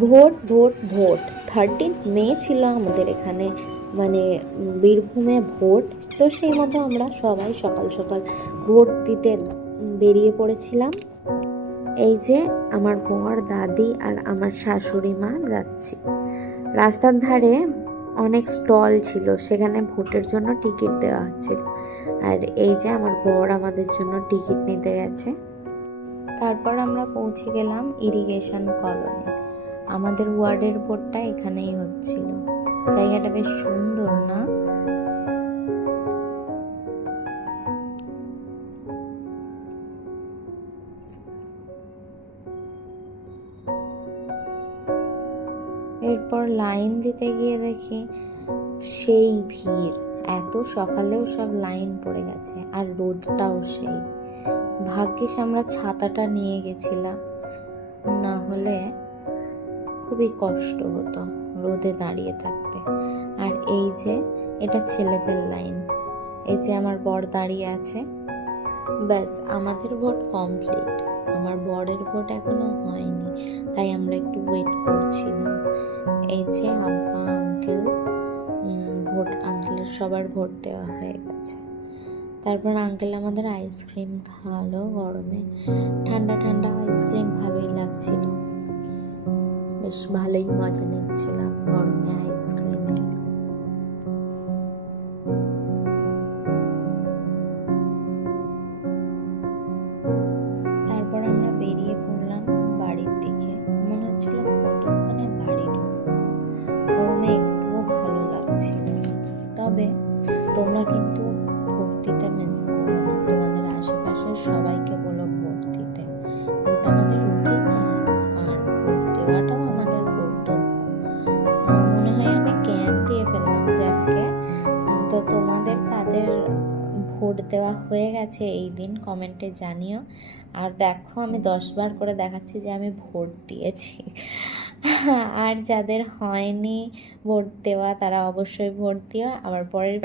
Vote vote vote 13 মে ছিল আমাদের এখানে, মানে বীরভূমে ভোট। তো সেই মতো আমরা সবাই সকাল সকাল ভোট দিতে বেরিয়ে পড়েছিলাম। এই যে আমার বর, দাদি আর আমার শাশুড়ি মা যাচ্ছি। রাস্তার ধারে অনেক স্টল ছিল, সেখানে ভোটের জন্য টিকিট দেওয়া হচ্ছিল। আর এই যে আমার বর আমাদের জন্য টিকিট নিতে গেছে। তারপর আমরা পৌঁছে গেলাম ইরিগেশন কলোনি। আমাদের ওয়ার্ডের ভোটটা এখানেই হচ্ছিল। জায়গাটা বেশ সুন্দর না? এরপর লাইন দিতে গিয়ে দেখি সেই ভিড়, এত সকালেও সব লাইন পড়ে গেছে, আর রোদটাও সেই। ভাগ্যিস আমরা ছাতাটা নিয়ে গেছিলাম, না হলে খুবই কষ্ট হতো রোদে দাঁড়িয়ে থাকতে। আর এই যে এটা ছেলেদের লাইন, এই যে আমার বর দাঁড়িয়ে আছে। ব্যাস, আমাদের ভোট কমপ্লিট। আমার বরের ভোট এখনো হয়নি, তাই আমরা একটু ওয়েট করছিলাম। এই যে আব্বা, আঙ্কেল, আঙ্কেলের সবার ভোট দেওয়া হয়ে গেছে। তারপর আঙ্কেল আমাদের আইসক্রিম খাওয়ালো গরমে। ঠান্ডা ঠান্ডা আইসক্রিম, ভালোই লাগছিল, বেশ ভালোই মজা নিচ্ছিলাম গরমে আইসক্রিমে। তারপর আমরা বেরিয়ে পড়লাম বাড়ির দিকে। মনে হচ্ছিল কতক্ষণে বাড়ি ঢুকবো, গরমে একটুও ভালো লাগছিল। তবে তোমরা কিন্তু ভোট দিতে মিস করো না, তোমাদের আশেপাশের সবাইকে বলো ভোট দিতে। ভোট আমাদের অধিকার, আর ভোট দেওয়াটাও আমাদের কর্তব্য। মনে হয় অনেক জ্ঞান দিয়ে ফেললাম যাকে। তো তোমাদের কাদের ভোট দেওয়া হয়ে গেছে এই দিন কমেন্টে জানিও। আর দেখো, আমি 10 বার করে দেখাচ্ছি যে আমি ভোট দিয়েছি। আর যাদের হয়নি ভোট দেওয়া, তারা অবশ্যই ভোট দিও। আবার পরের